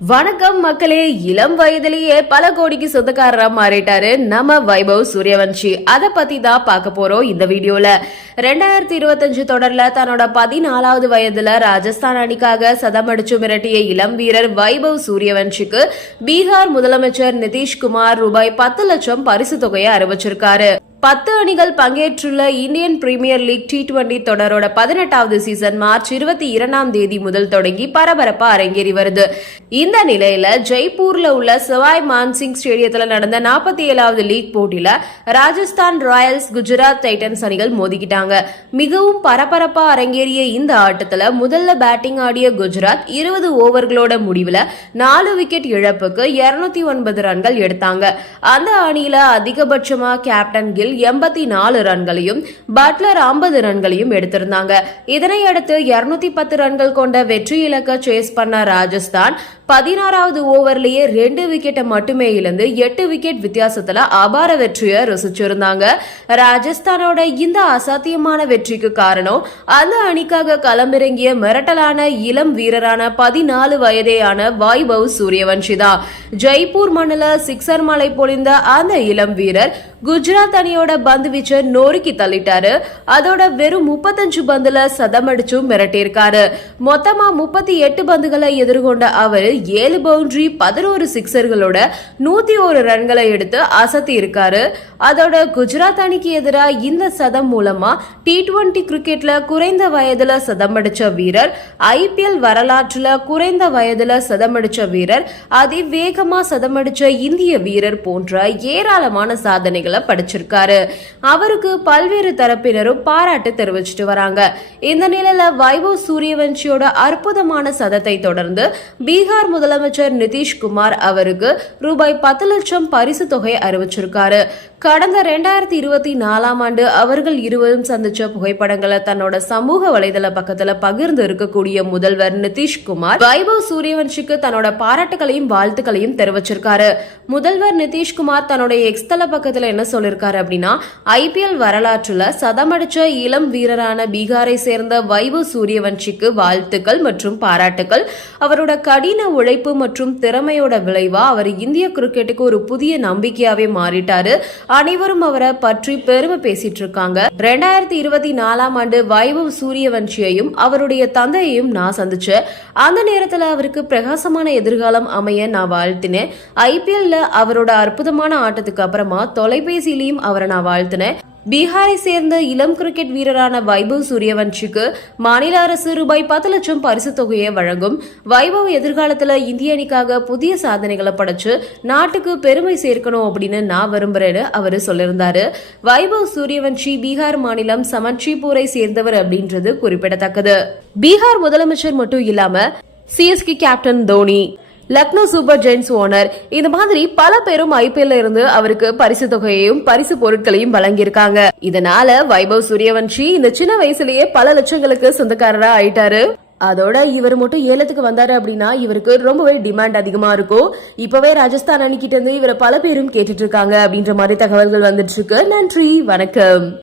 வணக்கம் மக்களே இளம் வயதிலேயே பல கோடிக்கு சொந்தக்காரரா மாறிட்டாரு நம்ம வைபவ் சூரியவன்ஷி. அதை பத்தி தான் பார்க்க போறோம் இந்த வீடியோல. ரெண்டாயிரத்தி இருபத்தஞ்சு தொடர்ல தன்னோட பதினாலாவது வயதுல ராஜஸ்தான் அணிக்காக சதமடிச்சு மிரட்டிய இளம் வீரர் வைபவ் சூரியவன்ஷிக்கு பீகார் முதலமைச்சர் நிதிஷ்குமார் ரூபாய் பத்து லட்சம் பரிசு தொகையை அறிவிச்சிருக்காரு. பத்து அணிகள் பங்கேற்றுள்ள Indian Premier League T twenty தொடரோட பதினெட்டாவது சீசன் மார்ச் இருபத்தி இரண்டாம் தேதி முதல் தொடங்கி பரபரப்பா அரங்கேறி வருது. இந்த நிலையில ஜெய்ப்பூர்ல உள்ள சவாய் மான்சிங் ஸ்டேடியத்தில் நடந்த நாற்பத்தி ஏழாவது லீக் போட்டியில ராஜஸ்தான் ராயல்ஸ் குஜராத் டைட்டன்ஸ் அணிகள் மோதிக்கிட்டாங்க. மிகவும் பரபரப்பா அரங்கேறிய இந்த ஆட்டத்துல முதல்ல பேட்டிங் ஆடிய குஜராத் இருபது ஓவர்களோட முடிவுல நாலு விக்கெட் இழப்புக்கு இருநூத்தி ஒன்பது ரன்கள் எடுத்தாங்க. அந்த அணியில அதிகபட்சமா கேப்டன் கில் போட்டியில் எண்பத்தி நாலு ரன்களையும் பட்லர் ஐம்பது ரன்களையும் எடுத்திருந்தாங்க. இதனையடுத்து இருநூத்தி பத்து ரன்கள் கொண்ட வெற்றி இலக்க சேஸ் பண்ண ராஜஸ்தான் பதினாறாவது ஓவர்லயே ரெண்டு விக்கெட்டை மட்டுமே இழந்து எட்டு விக்கெட் வித்தியாசத்துல அபார வெற்றியை ரசிச்சிருந்தாங்க. ராஜஸ்தானோட இந்த அசாத்தியமான வெற்றிக்கு காரணம் அந்த அணிக்காக களமிறங்கிய மிரட்டலான இளம் வீரரான பதினாலு வயதேயான வைபவ் சூரியவன்ஷிதா. ஜெய்ப்பூர் மண்ணில் சிக்ஸர் மலை பொழிந்த அந்த இளம் வீரர் குஜராத் அணியோட பந்து வீச்சை நொறுக்கி தள்ளிட்டாரு. அதோட வெறும் முப்பத்தஞ்சு பந்துல சதமடிச்சும் மிரட்டியிருக்காரு. மொத்தமா முப்பத்தி எட்டு பந்துகளை எதிர்கொண்ட அவர் ஏழு பவுண்டரி பதினோரு சிக்ஸர்களோட நூத்தி ஒரு ரன்களை எடுத்து அசத்தி இருக்காரு. அதோட குஜராத் அணிக்கு எதிராக இந்த சதம் மூலமா டி டுவெண்டி கிரிக்கெட்ல குறைந்த வயதுல சதமடிச்ச வீரர் ஐபிஎல் வரலாற்றுல குறைந்த வயதுல சதமடிச்ச வீரர் அதிவேகமா சதமடிச்ச இந்திய வீரர் போன்ற ஏராளமான சாதனைகளை படிச்சிருக்காரு. அவருக்கு பல்வேறு தரப்பினரும் பாராட்டு தெரிவிச்சிட்டு வராங்க. இந்த நிலையில வைபவ் சூரியவன்ஷியோட அற்புதமான சதத்தை தொடர்ந்து பீகார் முதலமைச்சர் நிதிஷ்குமார் அவருக்கு ரூபாய் பத்து லட்சம் பரிசு தொகை அறிவிச்சிருக்காரு. கடந்த ரெண்டாயிரத்தி இருபத்தி நாலாம் ஆண்டு அவர்கள் இருவரும் சந்திச்ச புகைப்படங்களை தன்னோட சமூக வலைதள பக்கத்துல பகிர்ந்து இருக்கக்கூடிய முதல்வர் நிதிஷ்குமார் வைபவ் சூரியவன்ஷிக்கு தன்னோட பாராட்டுகளையும் வாழ்த்துக்களையும் தெரிவிச்சிருக்காரு. முதல்வர் நிதிஷ்குமார் தன்னோட எக்ஸ்தல பக்கத்துல என்ன சொல்லிருக்காரு அப்படின்னு அப்படின்னா ஐபிஎல் வரலாற்றுல சதமடிச்ச இளம் வீரரான பீகாரை சேர்ந்த வைபு சூரியவன்ஷிக்கு வாழ்த்துக்கள் மற்றும் பாராட்டுக்கள். அவரோட கடின உழைப்பு மற்றும் திறமையோட விளைவா அவர் இந்திய கிரிக்கெட்டுக்கு ஒரு புதிய நம்பிக்கையாவே மாறிட்டாரு. அனைவரும் அவரை பற்றி பெருமை பேசிட்டு இருக்காங்க. ரெண்டாயிரத்தி இருபத்தி நாலாம் ஆண்டு வைபவ் சூரியவன்ஷியையும் அவருடைய தந்தையையும் நான் சந்திச்சேன் அந்த நேரத்துல அவருக்கு பிரகாசமான எதிர்காலம் அமைய நான் வாழ்த்தினேன். ஐபிஎல்ல அவரோட அற்புதமான ஆட்டத்துக்கு அப்புறமா தொலைபேசியிலையும் அவரை நான் வாழ்த்தினேன். பீகாரை சேர்ந்த இளம் கிரிக்கெட் வீரரான வைபவ் சூரியவன்ஷிக்கு மாநில அரசு ரூபாய் பத்து லட்சம் பரிசு தொகையை வழங்கும். வைபவ் எதிர்காலத்துல இந்திய அணிக்காக புதிய சாதனைகளை படைச்சு நாட்டுக்கு பெருமை சேர்க்கணும் அப்படின்னு நான் விரும்புறேன்னு அவரு சொல்லியிருந்தாரு. வைபவ் சூரியவன்ஷி பீகார் மாநிலம் சமன்ஷிபூரை சேர்ந்தவர் அப்படின்றது குறிப்பிடத்தக்கது. பீகார் முதலமைச்சர் மட்டும் இல்லாம CSK captain Dhoni Lucknow super giants owner. இந்த மாதிரி பல பேரும் ஐபிஎல்ல இருந்து அவருக்கு பரிசு தொகையையும் பரிசு பொருட்களையும் வழங்கியிருக்காங்க. இதனால வைபவ் சூரியவன்ஷி இந்த சின்ன வயசுலயே பல லட்சங்களுக்கு சொந்தக்காரரா ஆயிட்டாரு. அதோட இவர் மட்டும் ஏலத்துக்கு வந்தாரு அப்படின்னா இவருக்கு ரொம்பவே டிமாண்ட் அதிகமா இருக்கும். இப்பவே ராஜஸ்தான் அணிக்கிட்ட இருந்து இவரை பல பேரும் கேட்டுட்டு இருக்காங்க அப்படின்ற மாதிரி தகவல்கள் வந்துட்டு இருக்கு. நன்றி வணக்கம்.